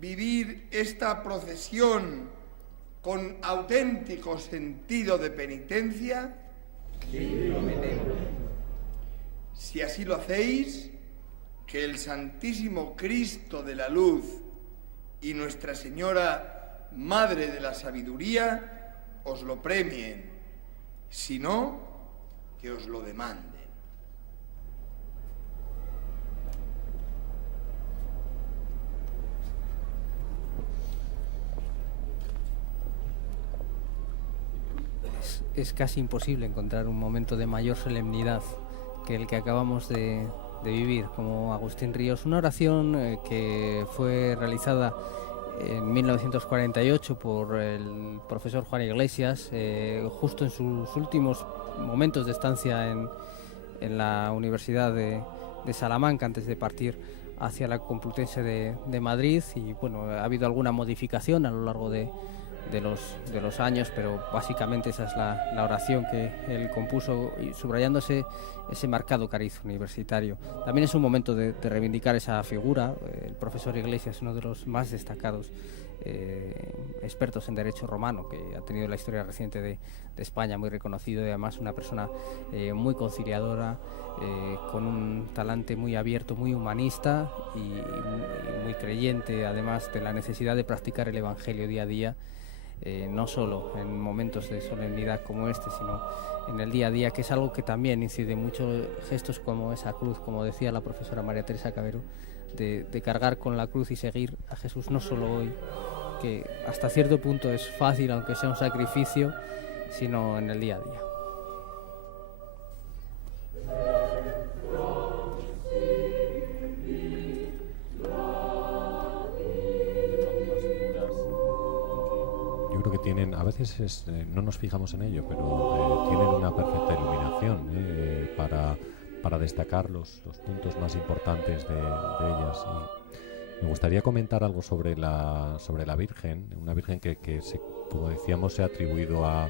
vivir esta procesión con auténtico sentido de penitencia? Sí, prometemos. Si así lo hacéis, que el Santísimo Cristo de la Luz y Nuestra Señora, Madre de la Sabiduría, os lo premien. Si no, que os lo demanden. Es casi imposible encontrar un momento de mayor solemnidad que el que acabamos de vivir, como Agustín Ríos. Una oración que fue realizada en 1948 por el profesor Juan Iglesias, justo en sus últimos momentos de estancia en la Universidad de Salamanca, antes de partir hacia la Complutense de Madrid. Y bueno, ha habido alguna modificación a lo largo de de los años, pero básicamente esa es la oración que él compuso, y subrayándose ese marcado cariz universitario. También es un momento de reivindicar esa figura. El profesor Iglesias es uno de los más destacados expertos en derecho romano que ha tenido la historia reciente de España, muy reconocido, y además una persona muy conciliadora, con un talante muy abierto, muy humanista y muy creyente, además de la necesidad de practicar el Evangelio día a día, no solo en momentos de solemnidad como este, sino en el día a día, que es algo que también incide mucho gestos como esa cruz, como decía la profesora María Teresa Cabero, de cargar con la cruz y seguir a Jesús, no solo hoy, que hasta cierto punto es fácil, aunque sea un sacrificio, sino en el día a día. Yo creo que tienen, a veces no nos fijamos en ello, pero tienen una perfecta iluminación para destacar los puntos más importantes de ellas. Y me gustaría comentar algo sobre la Virgen, una Virgen que como decíamos, se ha atribuido a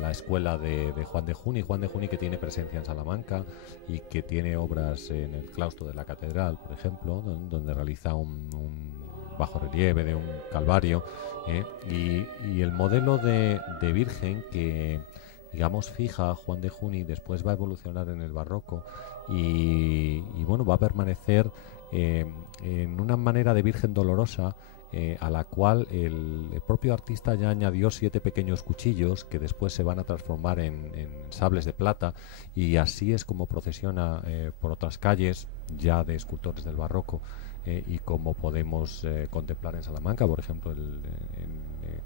la escuela de Juan de Juni. Juan de Juni, que tiene presencia en Salamanca y que tiene obras en el claustro de la catedral, por ejemplo, donde realiza un bajorrelieve de un calvario, y el modelo de Virgen que, digamos, fija Juan de Juni, después va a evolucionar en el barroco y bueno, va a permanecer en una manera de Virgen dolorosa, a la cual el propio artista ya añadió 7 pequeños cuchillos que después se van a transformar en sables de plata, y así es como procesiona por otras calles ya de escultores del barroco, y como podemos contemplar en Salamanca, por ejemplo,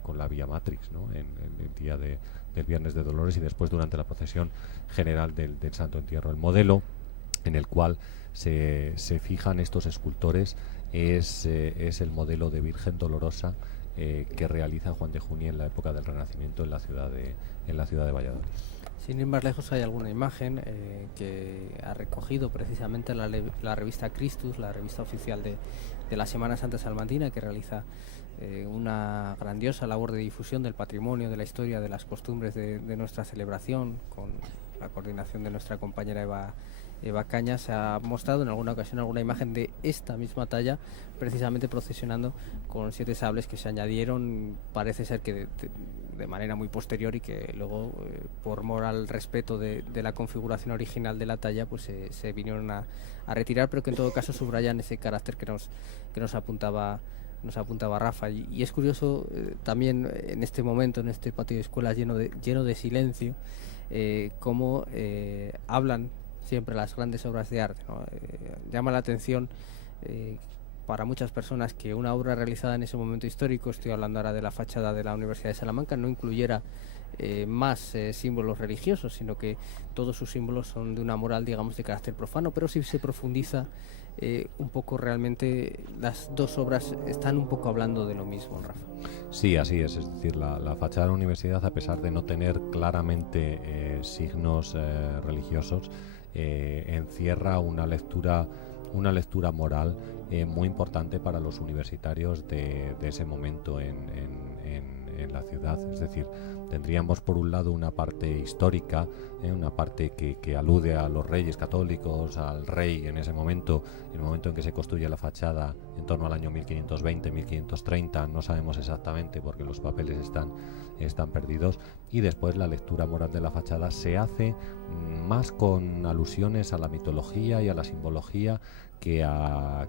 con la Vía Matrix, ¿no? en el día del Viernes de Dolores, y después durante la procesión general del Santo Entierro. El modelo en el cual se fijan estos escultores es el modelo de Virgen Dolorosa que realiza Juan de Juni en la época del Renacimiento en la ciudad de Valladolid. Sin ir más lejos, hay alguna imagen que ha recogido precisamente la revista Christus, la revista oficial de la Semana Santa Salmantina, que realiza una grandiosa labor de difusión del patrimonio, de la historia, de las costumbres de nuestra celebración, con la coordinación de nuestra compañera Eva Cañas. Se ha mostrado en alguna ocasión alguna imagen de esta misma talla, precisamente procesionando con 7 sables que se añadieron, parece ser que de manera muy posterior, y que luego, por mor al respeto de la configuración original de la talla, pues se vinieron a retirar, pero que en todo caso subrayan ese carácter que nos apuntaba Rafa. Y es curioso también en este momento, en este patio de escuelas lleno de silencio, cómo hablan siempre las grandes obras de arte, ¿no? Llama la atención para muchas personas que una obra realizada en ese momento histórico, estoy hablando ahora de la fachada de la Universidad de Salamanca, no incluyera más símbolos religiosos, sino que todos sus símbolos son de una moral, digamos, de carácter profano. Pero si se profundiza un poco, realmente las dos obras están un poco hablando de lo mismo, Rafa. Sí, así es decir, la fachada de la universidad, a pesar de no tener claramente signos religiosos, encierra una lectura moral muy importante para los universitarios de ese momento en la ciudad. Es decir, tendríamos por un lado una parte histórica, una parte que alude a los reyes católicos, al rey en ese momento, en el momento en que se construye la fachada, en torno al año 1520, 1530, no sabemos exactamente porque los papeles están perdidos. Y después la lectura moral de la fachada se hace más con alusiones a la mitología y a la simbología que a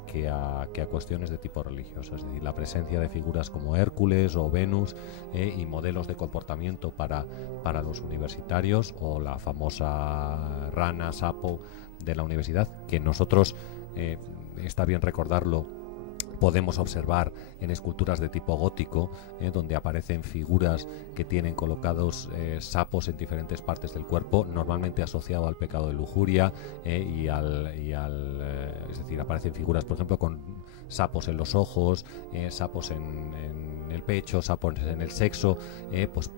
cuestiones de tipo religioso. Es decir, la presencia de figuras como Hércules o Venus y modelos de comportamiento para los universitarios, o la famosa rana, sapo de la universidad, que nosotros, está bien recordarlo, podemos observar en esculturas de tipo gótico, donde aparecen figuras que tienen colocados sapos en diferentes partes del cuerpo, normalmente asociado al pecado de lujuria, es decir, aparecen figuras, por ejemplo, con sapos en los ojos, sapos en el pecho, sapos en el sexo, pues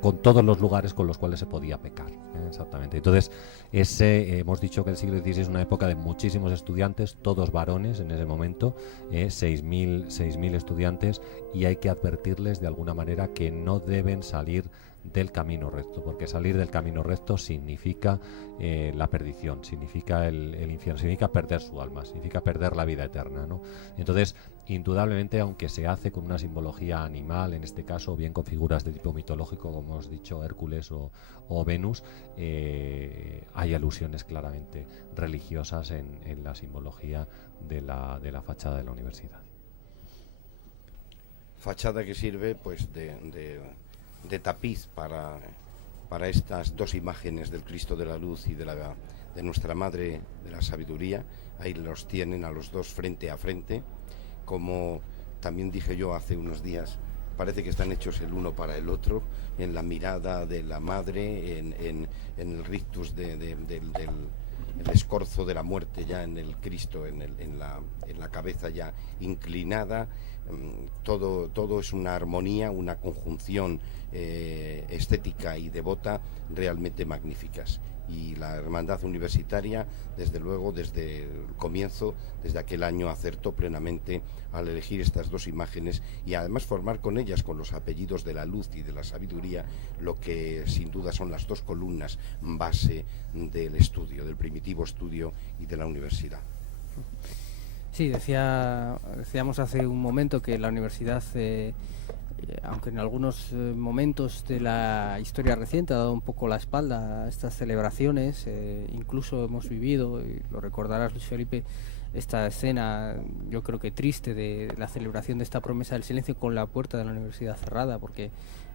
con todos los lugares con los cuales se podía pecar, exactamente. Entonces, hemos dicho que el siglo XVI es una época de muchísimos estudiantes, todos varones en ese momento, 6.000 estudiantes, y hay que advertirles de alguna manera que no deben salir del camino recto, porque salir del camino recto significa la perdición, significa el infierno, significa perder su alma, significa perder la vida eterna, ¿no? Entonces, indudablemente, aunque se hace con una simbología animal, en este caso, bien con figuras de tipo mitológico, como hemos dicho, Hércules o Venus, hay alusiones claramente religiosas en la simbología de la fachada de la universidad. Fachada que sirve pues de tapiz para estas dos imágenes del Cristo de la Luz y de nuestra Madre de la Sabiduría. Ahí los tienen a los dos frente a frente. Como también dije yo hace unos días, parece que están hechos el uno para el otro, en la mirada de la Madre, en el rictus del escorzo de la muerte ya en el Cristo, en la cabeza ya inclinada. Todo es una armonía, una conjunción estética y devota realmente magníficas. Y la Hermandad Universitaria, desde luego, desde el comienzo, desde aquel año, acertó plenamente al elegir estas dos imágenes y además formar con ellas, con los apellidos de la luz y de la sabiduría, lo que sin duda son las dos columnas base del estudio, del primitivo estudio y de la universidad. Sí, decíamos hace un momento que la universidad, aunque en algunos momentos de la historia reciente ha dado un poco la espalda a estas celebraciones, incluso hemos vivido, y lo recordarás, Luis Felipe, esta escena, yo creo que triste, de la celebración de esta promesa del silencio con la puerta de la universidad cerrada, porque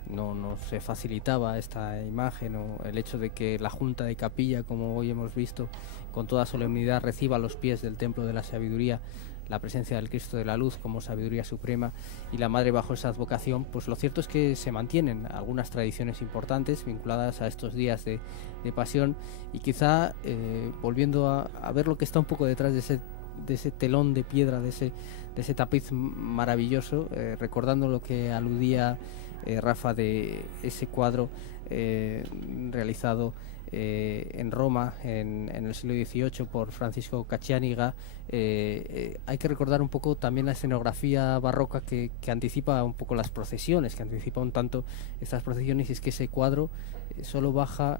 no se facilitaba esta imagen, o el hecho de que la Junta de Capilla, como hoy hemos visto, con toda solemnidad reciba a los pies del Templo de la Sabiduría la presencia del Cristo de la Luz como sabiduría suprema y la Madre bajo esa advocación. Pues lo cierto es que se mantienen algunas tradiciones importantes vinculadas a estos días de pasión, y quizá volviendo a ver lo que está un poco detrás de ese telón de piedra, de ese tapiz maravilloso, recordando lo que aludía Rafa de ese cuadro realizado en Roma en el siglo XVIII por Francisco Caccianiga. Hay que recordar un poco también la escenografía barroca que anticipa un poco las procesiones, que anticipa un tanto estas procesiones, y es que ese cuadro solo baja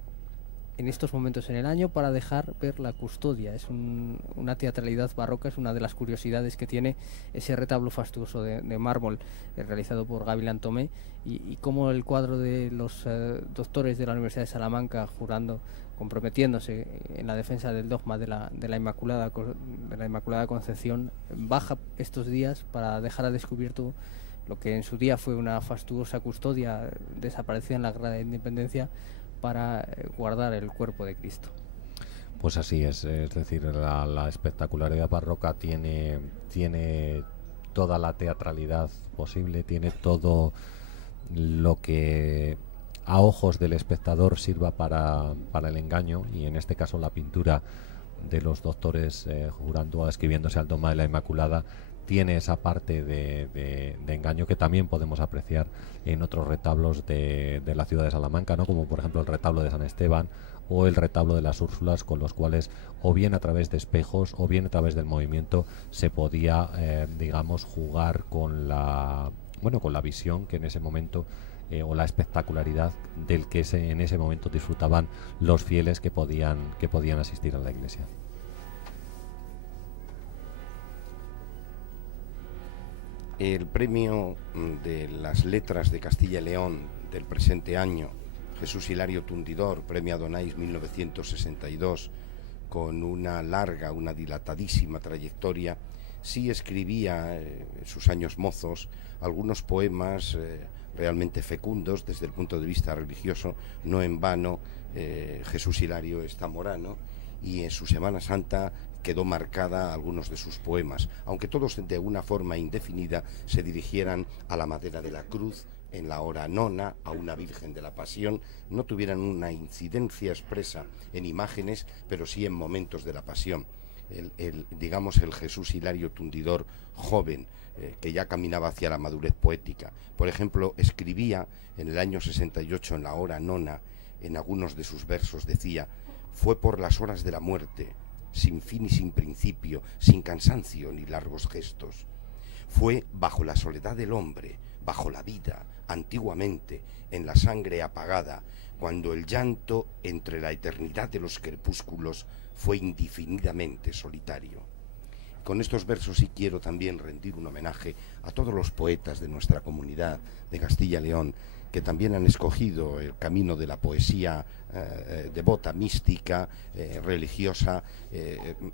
en estos momentos en el año para dejar ver la custodia. Es una teatralidad barroca, es una de las curiosidades que tiene ese retablo fastuoso de mármol realizado por Gavilán Tomé, y cómo el cuadro de los doctores de la Universidad de Salamanca jurando, comprometiéndose en la defensa del dogma de la Inmaculada Concepción, baja estos días para dejar al descubierto lo que en su día fue una fastuosa custodia desaparecida en la Guerra de Independencia, para guardar el cuerpo de Cristo. Pues así es decir, la espectacularidad barroca tiene toda la teatralidad posible, tiene todo lo que a ojos del espectador sirva para el engaño, y en este caso la pintura de los doctores jurando, escribiéndose al dogma de la Inmaculada, tiene esa parte de engaño que también podemos apreciar en otros retablos de la ciudad de Salamanca, ¿no? Como por ejemplo el retablo de San Esteban o el retablo de las Úrsulas, con los cuales o bien a través de espejos o bien a través del movimiento se podía jugar con la visión que en ese momento o la espectacularidad del que en ese momento disfrutaban los fieles que podían asistir a la iglesia. El premio de las letras de Castilla y León del presente año, Jesús Hilario Tundidor, premio Adonais 1962, con una dilatadísima trayectoria, sí escribía en sus años mozos algunos poemas realmente fecundos desde el punto de vista religioso. No en vano Jesús Hilario es zamorano, y en su Semana Santa quedó marcada algunos de sus poemas, aunque todos de una forma indefinida se dirigieran a la madera de la cruz, en la hora nona, a una Virgen de la Pasión, no tuvieran una incidencia expresa en imágenes, pero sí en momentos de la Pasión. digamos, el Jesús Hilario Tundidor joven, que ya caminaba hacia la madurez poética. Por ejemplo, escribía en el año 68, en la hora nona, en algunos de sus versos decía: fue por las horas de la muerte, sin fin y sin principio, sin cansancio ni largos gestos. Fue bajo la soledad del hombre, bajo la vida, antiguamente, en la sangre apagada, cuando el llanto entre la eternidad de los crepúsculos fue indefinidamente solitario. Con estos versos sí quiero también rendir un homenaje a todos los poetas de nuestra comunidad de Castilla y León, que también han escogido el camino de la poesía devota, mística, religiosa,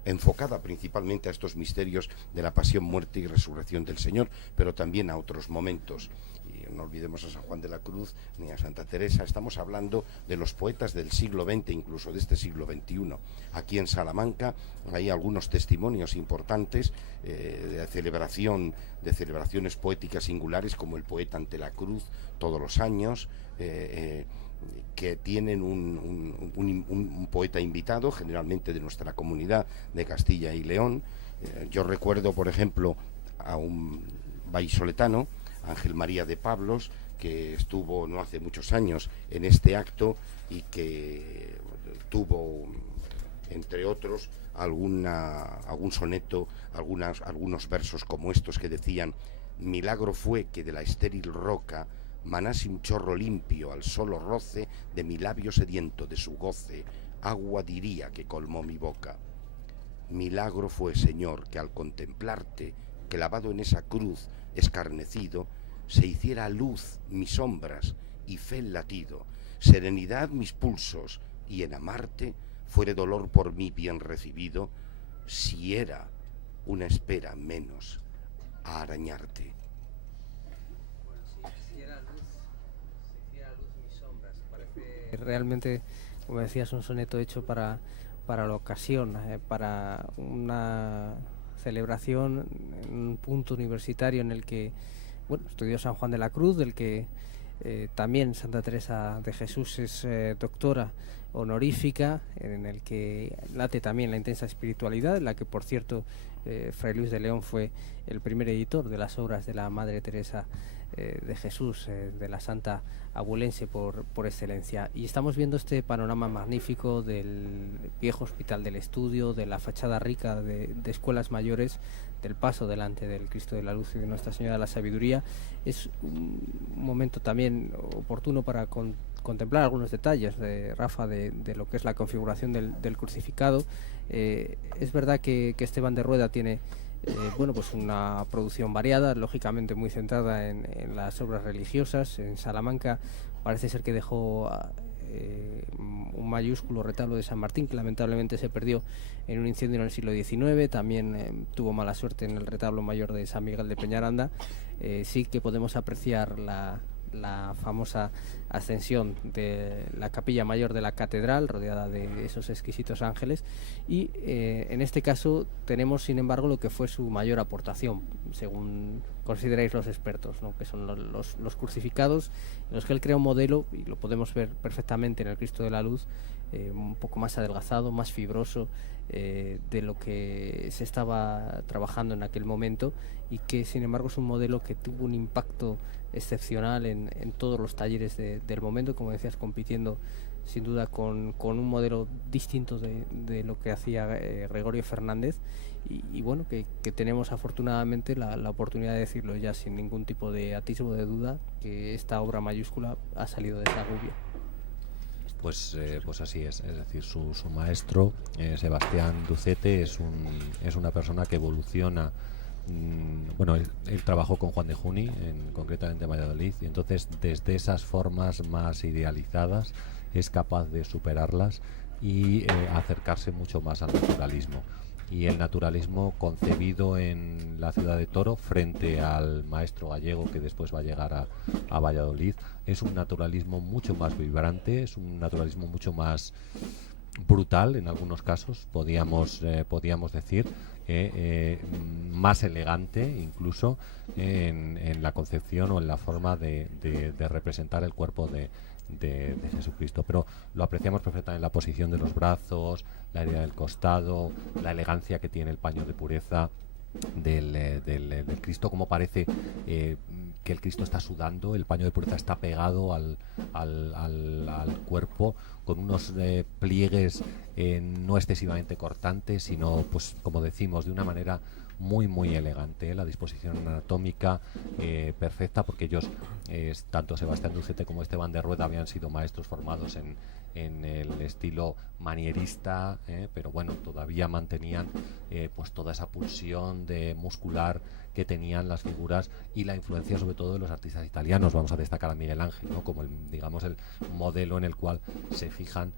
enfocada principalmente a estos misterios de la pasión, muerte y resurrección del Señor, pero también a otros momentos. Y no olvidemos a San Juan de la Cruz ni a Santa Teresa. Estamos hablando de los poetas del siglo XX, incluso de este siglo XXI. Aquí en Salamanca hay algunos testimonios importantes de celebraciones poéticas singulares, como el poeta ante la cruz todos los años, que tienen un poeta invitado, generalmente de nuestra comunidad de Castilla y León. Yo recuerdo, por ejemplo, a un vallisoletano, Ángel María de Pablos, que estuvo no hace muchos años en este acto y que tuvo, entre otros, algún soneto, algunos versos como estos que decían: milagro fue que de la estéril roca manase un chorro limpio al solo roce de mi labio sediento de su goce, agua diría que colmó mi boca. Milagro fue, Señor, que al contemplarte, clavado en esa cruz escarnecido, se hiciera luz mis sombras y fe el latido, serenidad mis pulsos, y en amarte fuere dolor por mí bien recibido, si era una espera menos a arañarte. Si hiciera luz mis sombras. Parece realmente, como decías, un soneto hecho para la ocasión, para una celebración en un punto universitario en el que, bueno, estudió San Juan de la Cruz, del que también Santa Teresa de Jesús es doctora honorífica, en el que late también la intensa espiritualidad, en la que, por cierto, Fray Luis de León fue el primer editor de las obras de la Madre Teresa de Jesús, de la Santa Abulense por excelencia. Y estamos viendo este panorama magnífico del viejo Hospital del Estudio, de la fachada rica de escuelas mayores, del paso delante del Cristo de la Luz y de Nuestra Señora de la Sabiduría. Es un momento también oportuno para contemplar algunos detalles, Rafa, de lo que es la configuración del crucificado. Es verdad que Esteban de Rueda tiene pues una producción variada, lógicamente muy centrada en las obras religiosas. En Salamanca parece ser que dejó un mayúsculo retablo de San Martín, que lamentablemente se perdió en un incendio en el siglo XIX. También tuvo mala suerte en el retablo mayor de San Miguel de Peñaranda. Sí que podemos apreciar la famosa ascensión de la capilla mayor de la catedral, rodeada de esos exquisitos ángeles, y en este caso tenemos, sin embargo, lo que fue su mayor aportación, según consideráis los expertos, ¿no?, que son los crucificados, en los que él crea un modelo, y lo podemos ver perfectamente en el Cristo de la Luz, un poco más adelgazado, más fibroso de lo que se estaba trabajando en aquel momento, y que sin embargo es un modelo que tuvo un impacto excepcional en todos los talleres del momento, como decías, compitiendo sin duda con un modelo distinto de lo que hacía Gregorio Fernández, y bueno, que tenemos afortunadamente la oportunidad de decirlo ya sin ningún tipo de atisbo de duda, que esta obra mayúscula ha salido de esa rubia. Pues así es decir, su maestro, Sebastián Ducete, es una persona que evoluciona. Bueno, él trabajó con Juan de Juni, concretamente en Valladolid, y entonces desde esas formas más idealizadas es capaz de superarlas y acercarse mucho más al naturalismo. Y el naturalismo concebido en la ciudad de Toro frente al maestro gallego que después va a llegar a Valladolid es un naturalismo mucho más vibrante, es un naturalismo mucho más brutal en algunos casos, podíamos decir, más elegante incluso en la concepción o en la forma de representar el cuerpo de Jesucristo. Pero lo apreciamos perfectamente en la posición de los brazos, la herida del costado, la elegancia que tiene el paño de pureza del Cristo, como parece que el Cristo está sudando, el paño de pureza está pegado al cuerpo, con unos pliegues no excesivamente cortantes, sino, pues como decimos, de una manera muy elegante, la disposición anatómica perfecta, porque ellos, tanto Sebastián Ducete como Esteban de Rueda, habían sido maestros formados en el estilo manierista, pero bueno, todavía mantenían pues toda esa pulsión de muscular que tenían las figuras y la influencia sobre todo de los artistas italianos. Vamos a destacar a Miguel Ángel, ¿no?, como el modelo en el cual se fijan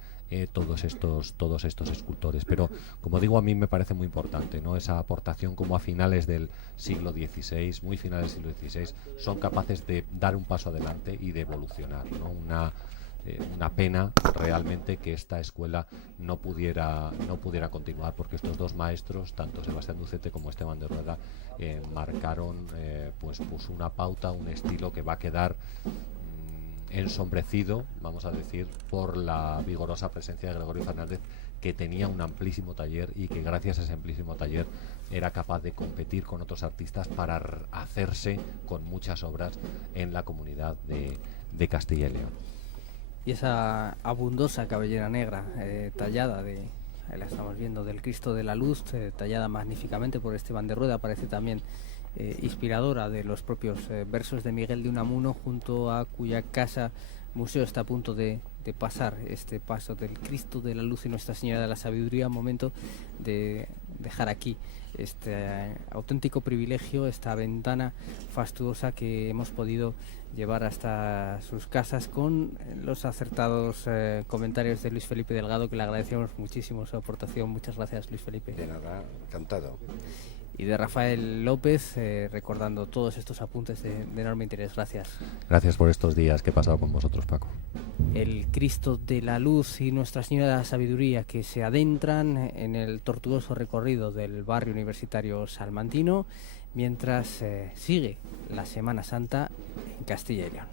todos estos escultores. Pero como digo, a mí me parece muy importante, ¿no?, esa aportación, como a finales del siglo XVI, muy finales del siglo XVI, son capaces de dar un paso adelante y de evolucionar, ¿no? Una pena realmente que esta escuela no pudiera continuar, porque estos dos maestros, tanto Sebastián Ducete como Esteban de Rueda, marcaron pues una pauta, un estilo que va a quedar ensombrecido, vamos a decir, por la vigorosa presencia de Gregorio Fernández, que tenía un amplísimo taller y que gracias a ese amplísimo taller era capaz de competir con otros artistas para hacerse con muchas obras en la comunidad de Castilla y León. Y esa abundosa cabellera negra tallada, ahí la estamos viendo, del Cristo de la Luz, tallada magníficamente por Esteban de Rueda, parece también inspiradora de los propios versos de Miguel de Unamuno, junto a cuya casa museo está a punto de pasar este paso del Cristo de la Luz y Nuestra Señora de la Sabiduría. Momento de dejar aquí este auténtico privilegio, esta ventana fastuosa que hemos podido llevar hasta sus casas, con los acertados comentarios de Luis Felipe Delgado, que le agradecemos muchísimo su aportación. Muchas gracias, Luis Felipe. De nada, encantado. Y de Rafael López, recordando todos estos apuntes de enorme interés. Gracias. Gracias por estos días que he pasado con vosotros, Paco. El Cristo de la Luz y Nuestra Señora de la Sabiduría, que se adentran en el tortuoso recorrido del barrio universitario salmantino, mientras sigue la Semana Santa en Castilla y León.